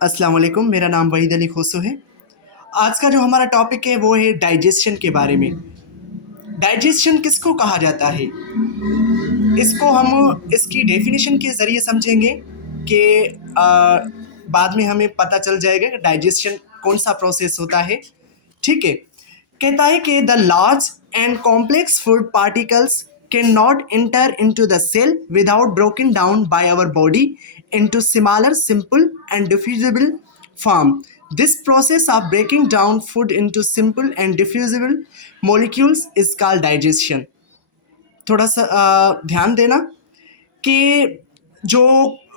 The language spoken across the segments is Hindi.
अस्सलाम वालेकुम, मेरा नाम वहीद अली खोसो है। आज का जो हमारा टॉपिक है वो है डाइजेशन के बारे में। डाइजेशन किसको कहा जाता है? इसको हम इसकी डेफिनेशन के ज़रिए समझेंगे कि बाद में हमें पता चल जाएगा कि डाइजेशन कौन सा प्रोसेस होता है। ठीक है, कहता है कि the large and complex food particles can not enter into the cell without broken down by our body into smaller, simple, and diffusible form. This process of breaking down food into simple and diffusible molecules is called digestion. थोड़ा सा ध्यान देना कि जो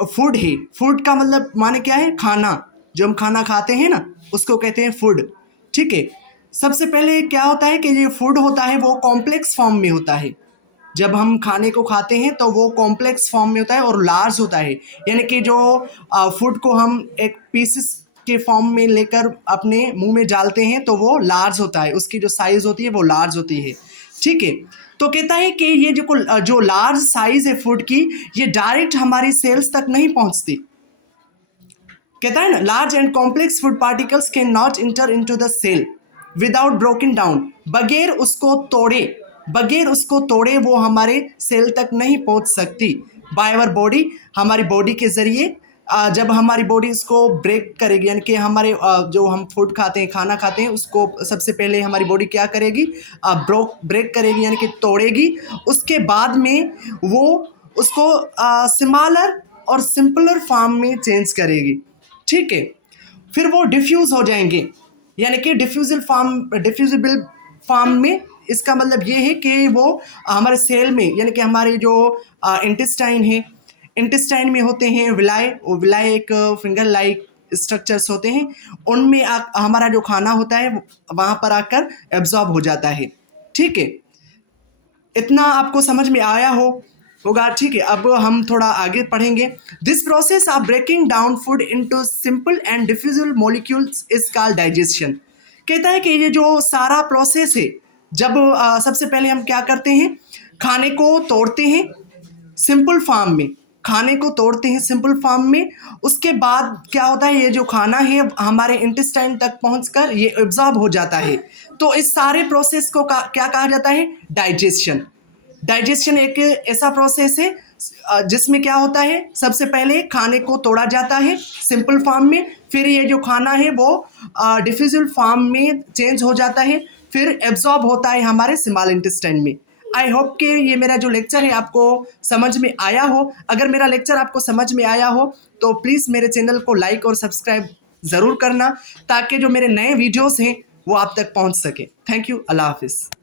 फूड है, फूड का मतलब माने क्या है? खाना। जो हम खाना खाते हैं ना, उसको कहते हैं फूड। ठीक है, सबसे पहले क्या होता है कि ये फूड होता है वो कॉम्प्लेक्स फॉर्म में होता है। जब हम खाने को खाते हैं तो वो कॉम्प्लेक्स फॉर्म में होता है और लार्ज होता है, यानी कि जो फूड को हम एक पीसेस के फॉर्म में लेकर अपने मुंह में डालते हैं तो वो लार्ज होता है, उसकी जो साइज़ होती है वो लार्ज होती है। ठीक है, तो कहता है कि ये जो लार्ज साइज़ है फूड की, ये डायरेक्ट हमारी सेल्स तक नहीं पहुंचती। कहता है ना, large and complex food particles can not enter into the cell without broken down, बगैर उसको तोड़े वो हमारे सेल तक नहीं पहुंच सकती। बाय आवर बॉडी, हमारी बॉडी के ज़रिए जब हमारी बॉडी इसको ब्रेक करेगी, यानी कि हमारे जो हम फूड खाते हैं, खाना खाते हैं, उसको सबसे पहले हमारी बॉडी क्या करेगी? ब्रेक करेगी, यानी कि तोड़ेगी। उसके बाद में वो उसको स्मॉलर और सिंपलर फॉर्म में चेंज करेगी। ठीक है, फिर वो डिफ्यूज़ हो जाएंगे, यानी कि डिफ्यूजिबल फॉर्म में। इसका मतलब ये है कि वो हमारे सेल में, यानी कि हमारे जो इंटेस्टाइन है, इंटेस्टाइन में होते हैं विलाय एक फिंगर लाइक स्ट्रक्चर्स होते हैं, उनमें हमारा जो खाना होता है वहाँ पर आकर एब्जॉर्ब हो जाता है। ठीक है, इतना आपको समझ में आया होगा। ठीक है, अब हम थोड़ा आगे पढ़ेंगे। This process of breaking down food into simple and diffusible molecules is called digestion. कहता है कि ये जो सारा प्रोसेस है, जब सबसे पहले हम क्या करते हैं? खाने को तोड़ते हैं सिंपल फॉर्म में, सिंपल फॉर्म में। उसके बाद क्या होता है? ये जो खाना है हमारे इंटेस्टाइन तक पहुंचकर ये एब्जॉर्ब हो जाता है। तो इस सारे प्रोसेस को क्या कहा जाता है? डाइजेशन। डाइजेशन एक ऐसा प्रोसेस है जिसमें क्या होता है? सबसे पहले खाने को तोड़ा जाता है सिंपल फॉर्म में, फिर ये जो खाना है वो डिफ्यूजिबल फॉर्म में चेंज हो जाता है, फिर एब्जॉर्ब होता है हमारे स्मॉल इंटेस्टाइन में। आई होप कि ये मेरा जो लेक्चर है आपको समझ में आया हो। अगर मेरा लेक्चर आपको समझ में आया हो तो प्लीज़ मेरे चैनल को लाइक और सब्सक्राइब ज़रूर करना, ताकि जो मेरे नए वीडियोस हैं वो आप तक पहुंच सके। थैंक यू, अल्लाह हाफिज़।